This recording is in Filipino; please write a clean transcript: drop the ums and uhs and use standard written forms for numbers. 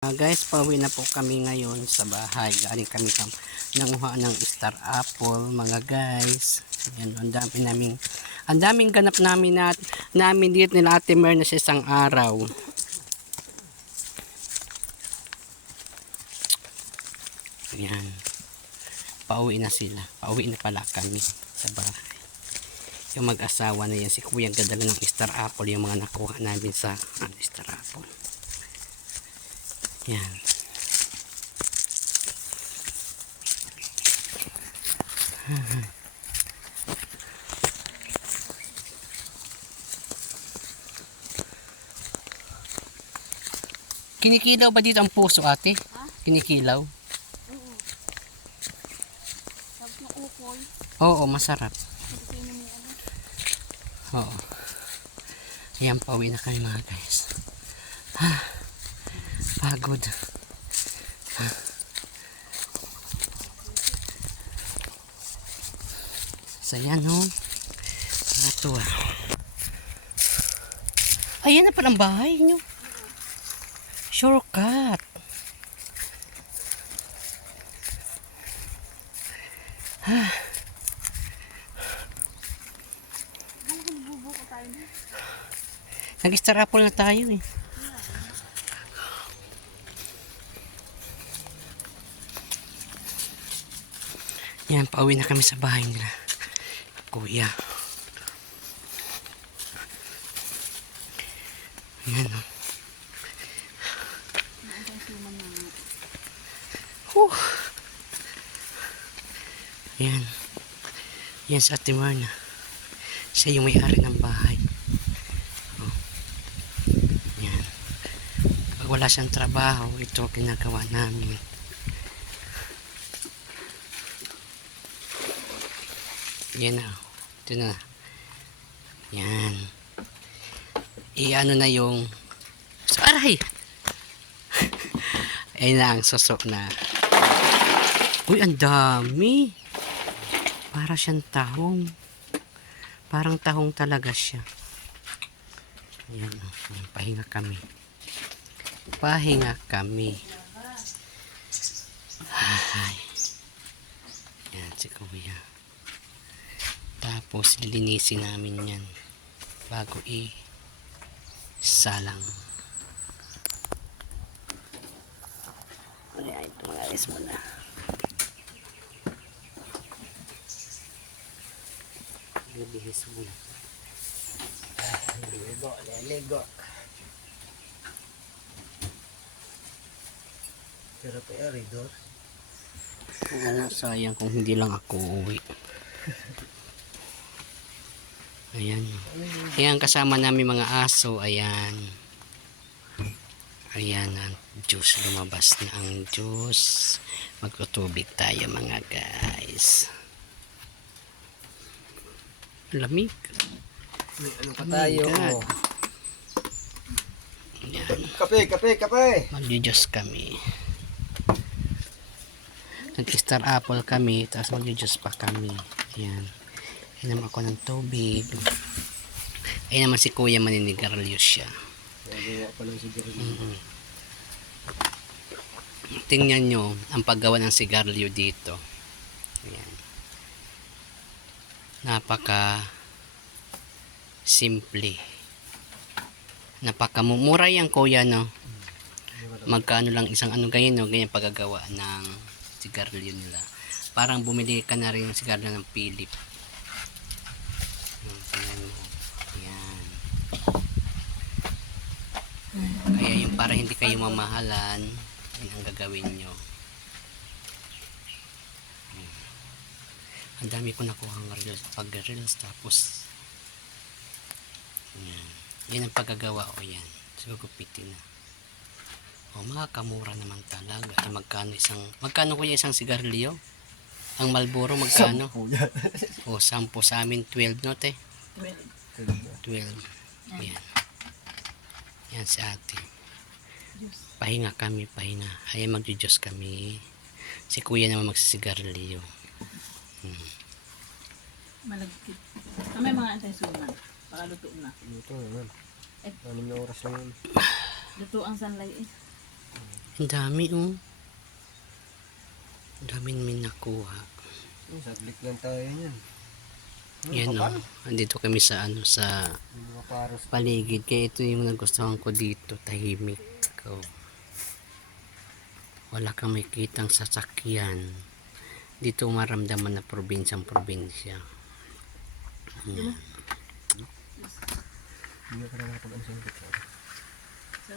Guys, pauwi na po kami ngayon sa bahay. Galing kami nanguha ng star apple, mga guys. Ayan, ang daming ganap namin dito nila Ate Mer na sa isang araw. Ayan. Pauwi na sila. Pauwi na pala kami sa bahay. Yung mag-asawa na yan, si Kuya gadala ng star apple, yung mga nakuha namin sa star apple. Yan. Kinikilaw ba dito ang puso, ate? Ha? Kinikilaw? Oo. Tapos na ukoy. Oo, masarap. Oo. Ayan, pauwi na kami mga guys. Pagod. So yan o. Ito ah. Ayan na palang bahay nyo. Shortcut. Nag-star apple na tayo eh. Yan, pauwi na kami sa bahay nila Kuya. Yan o. Yan. Yan sa Ate Marna. Siya yung may-ari ng bahay. Oh. Yan. Pag wala siyang trabaho, ito ginagawa namin. Yan na. Ito na. Yan. I-ano na yung aray! Ayun na ang susok na. Uy, ang dami. Para siyang tahong. Parang tahong talaga siya. Ayan, ayan, pahinga kami. Pahinga kami. Ay. Yan, si Kuya. Tapos, lilinisin namin yan bago salang. Ayan, ito mga guys muna. Bihis muna. Ligo. Pero pa yung ridor. Oo, sayang kung hindi lang ako uwi. Ayan. Ayan, kasama namin mga aso. Ayan. Ayan ang juice. Lumabas na ang juice. Magtutubig tayo mga guys. Lamig. May ano pa tayo? God. Ayan. Kape! Mag-juice kami. Nag-star apple kami. Tapos mag-juice pa kami. Ayan. Inom ako ng tubig. Ayan naman si Kuya, maninigarilyo siya. Tingnan nyo ang paggawa ng sigarilyo dito. Ayan. Napaka simple. Napaka mura yan, Kuya, no? Magkano lang isang ano ganyan, no? Ganyan paggagawa ng sigarilyo nila. Parang bumili ka na rin ng sigarilyo ng Philip. Ayan. Kaya yung para hindi kayo mamahalan, yun ang gagawin nyo. Ang dami ko nakuha ng pag-reels, tapos yan ang paggagawa ko yan. So gupitin na. O, makakamura naman talaga. Ay, magkano ko yung isang sigarilyo? Ang Marlboro magkano? O, 10 sa amin, 12 no te? 12. Yan. Yan si ate. Pahinga kami, pahinga. Ay, mag-juice kami. Si Kuya naman magsisigarilyo. Malagkit. May mga antay-suman. Baka luto na. Luto naman. 6 na oras lang yun. Luto ang sanlay eh. Ang dami oh. Ang dami namin nakuha. Saglit lang tayo yan. Yan oh. Andito kami sa ano sa Yung mga paros. paligid. Kaya ito yung nagustuhan ko dito. Tahimik. Oh. Wala kang makitang sasakyan. Dito maramdaman na probinsyang probinsya. Yan. Hindi ka na nakapag-ano sa